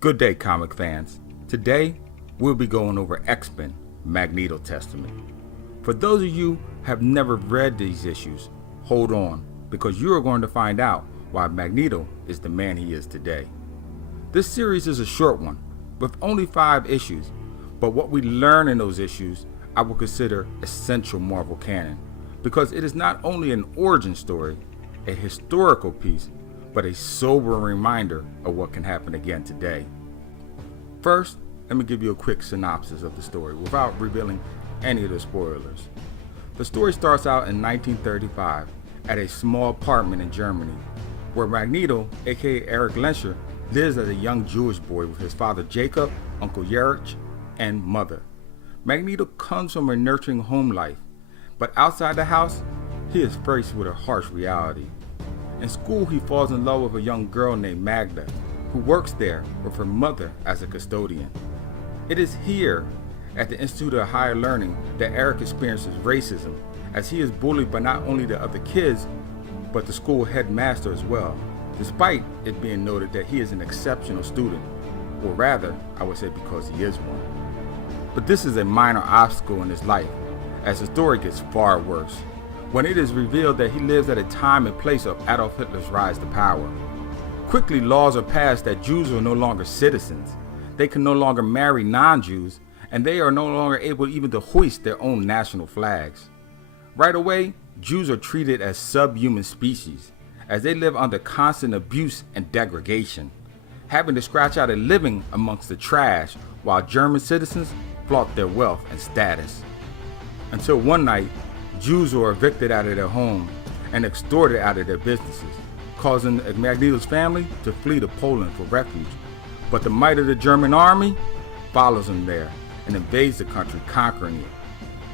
Good day, comic fans. Today, we'll be going over X-Men Magneto Testament. For those of you who have never read these issues, hold on, because you are going to find out why Magneto is the man he is today. This series is a short one, with only 5 issues, but what we learn in those issues I will consider essential Marvel canon, because it is not only an origin story, a historical piece, but a sobering reminder of what can happen again today. First, let me give you a quick synopsis of the story without revealing any of the spoilers. The story starts out in 1935 at a small apartment in Germany, where Magneto, aka Eric Lenscher, lives as a young Jewish boy with his father Jacob, Uncle Erich, and mother. Magneto comes from a nurturing home life, but outside the house, he is faced with a harsh reality. In school, he falls in love with a young girl named Magda, who works there with her mother as a custodian. It is here, at the Institute of Higher Learning, that Eric experiences racism, as he is bullied by not only the other kids, but the school headmaster as well, despite it being noted that he is an exceptional student, or rather, I would say because he is one. But this is a minor obstacle in his life, as the story gets far worse, when it is revealed that he lives at a time and place of Adolf Hitler's rise to power. Quickly, laws are passed that Jews are no longer citizens. They can no longer marry non-Jews, and they are no longer able even to hoist their own national flags. Right away, Jews are treated as subhuman species, as they live under constant abuse and degradation, having to scratch out a living amongst the trash, while German citizens flaunt their wealth and status. Until one night, Jews were evicted out of their home and extorted out of their businesses, causing Magneto's family to flee to Poland for refuge. But the might of the German army follows them there and invades the country, conquering it.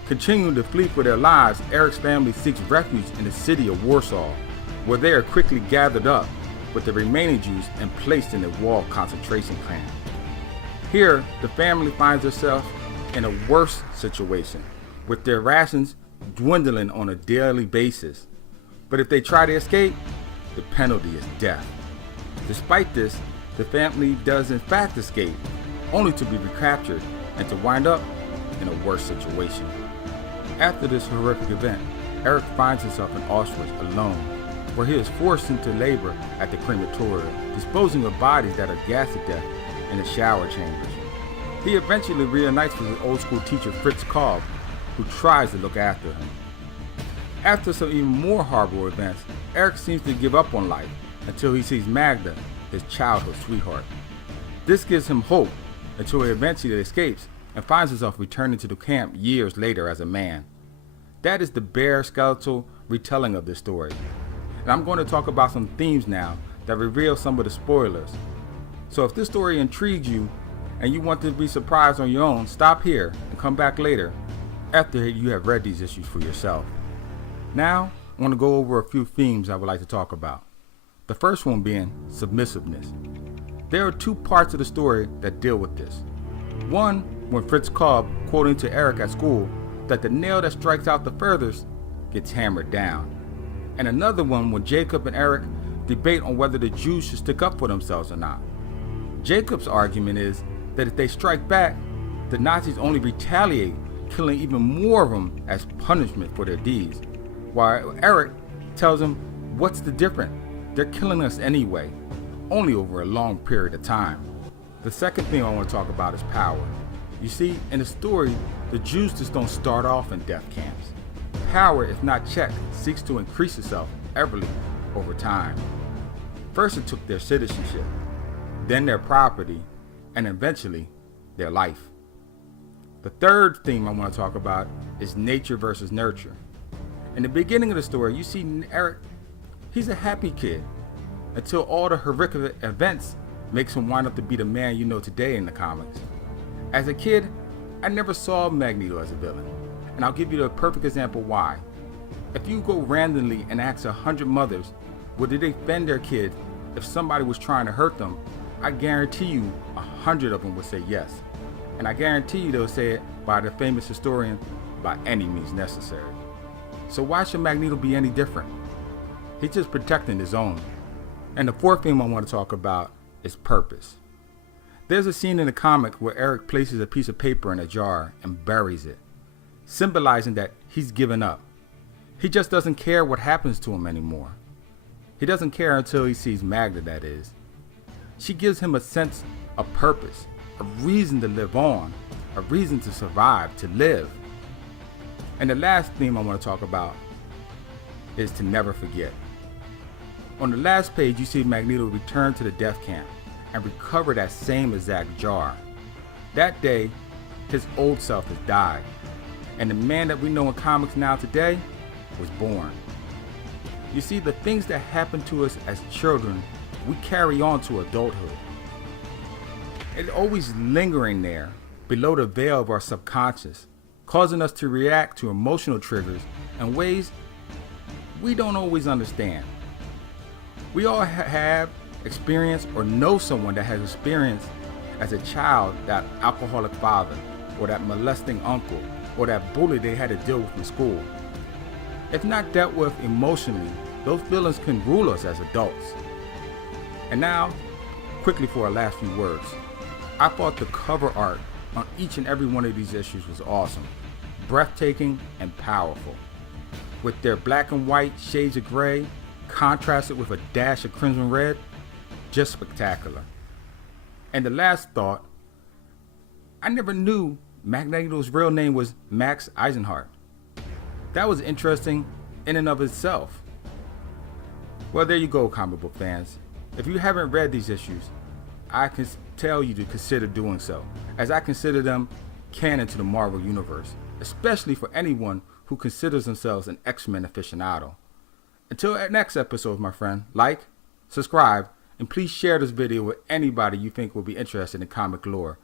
Continuing to flee for their lives, Eric's family seeks refuge in the city of Warsaw, where they are quickly gathered up with the remaining Jews and placed in a walled concentration camp. Here, the family finds itself in a worse situation, with their rations dwindling on a daily basis. But if they try to escape, the penalty is death. Despite this, the family does in fact escape, only to be recaptured and to wind up in a worse situation. After this horrific event, Eric finds himself in Auschwitz alone, where he is forced into labor at the crematorium, disposing of bodies that are gassed to death in the shower chambers. He eventually reunites with his old school teacher Fritz Kolb, who tries to look after him. After some even more horrible events, Eric seems to give up on life until he sees Magda, his childhood sweetheart. This gives him hope until he eventually escapes and finds himself returning to the camp years later as a man. That is the bare skeletal retelling of this story. And I'm going to talk about some themes now that reveal some of the spoilers. So if this story intrigues you and you want to be surprised on your own, stop here and come back later after you have read these issues for yourself. Now, I want to go over a few themes I would like to talk about. The first one being submissiveness. There are 2 parts of the story that deal with this. One, when Fritz Kolb, quoting to Eric at school, that the nail that strikes out the furthest gets hammered down. And another one when Jacob and Eric debate on whether the Jews should stick up for themselves or not. Jacob's argument is that if they strike back, the Nazis only retaliate, killing even more of them as punishment for their deeds, while Eric tells him, what's the difference? They're killing us anyway, only over a long period of time. The second thing I want to talk about is power. You see, in the story, the Jews just don't start off in death camps. Power, if not checked, seeks to increase itself everly over time. First it took their citizenship, then their property, and eventually their life. The third theme I want to talk about is nature versus nurture. In the beginning of the story, you see Eric, he's a happy kid, until all the horrific events makes him wind up to be the man you know today in the comics. As a kid, I never saw Magneto as a villain, and I'll give you the perfect example why. If you go randomly and ask 100 mothers, would they defend their kids if somebody was trying to hurt them, I guarantee you 100 of them would say yes. And I guarantee you they'll say it by the famous historian, by any means necessary. So why should Magneto be any different? He's just protecting his own. And the fourth thing I want to talk about is purpose. There's a scene in the comic where Eric places a piece of paper in a jar and buries it, symbolizing that he's given up. He just doesn't care what happens to him anymore. He doesn't care until he sees Magda, that is. She gives him a sense of purpose, a reason to live on, a reason to survive, to live. And the last theme I want to talk about is to never forget. On the last page, you see Magneto return to the death camp and recover that same exact jar. That day, his old self has died, and the man that we know in comics now today was born. You see, the things that happen to us as children, we carry on to adulthood. It's always lingering there, below the veil of our subconscious, causing us to react to emotional triggers in ways we don't always understand. We all have experienced or know someone that has experienced as a child that alcoholic father, or that molesting uncle, or that bully they had to deal with in school. If not dealt with emotionally, those feelings can rule us as adults. And now, quickly for our last few words, I thought the cover art on each and every one of these issues was awesome, breathtaking, and powerful. With their black and white shades of gray, contrasted with a dash of crimson red, just spectacular. And the last thought, I never knew Magneto's real name was Max Eisenhart. That was interesting in and of itself. Well, there you go, comic book fans. If you haven't read these issues, I can tell you to consider doing so, as I consider them canon to the Marvel Universe, especially for anyone who considers themselves an X-Men aficionado. Until our next episode, my friend, like, subscribe, and please share this video with anybody you think will be interested in comic lore.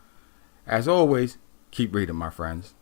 As always, keep reading, my friends.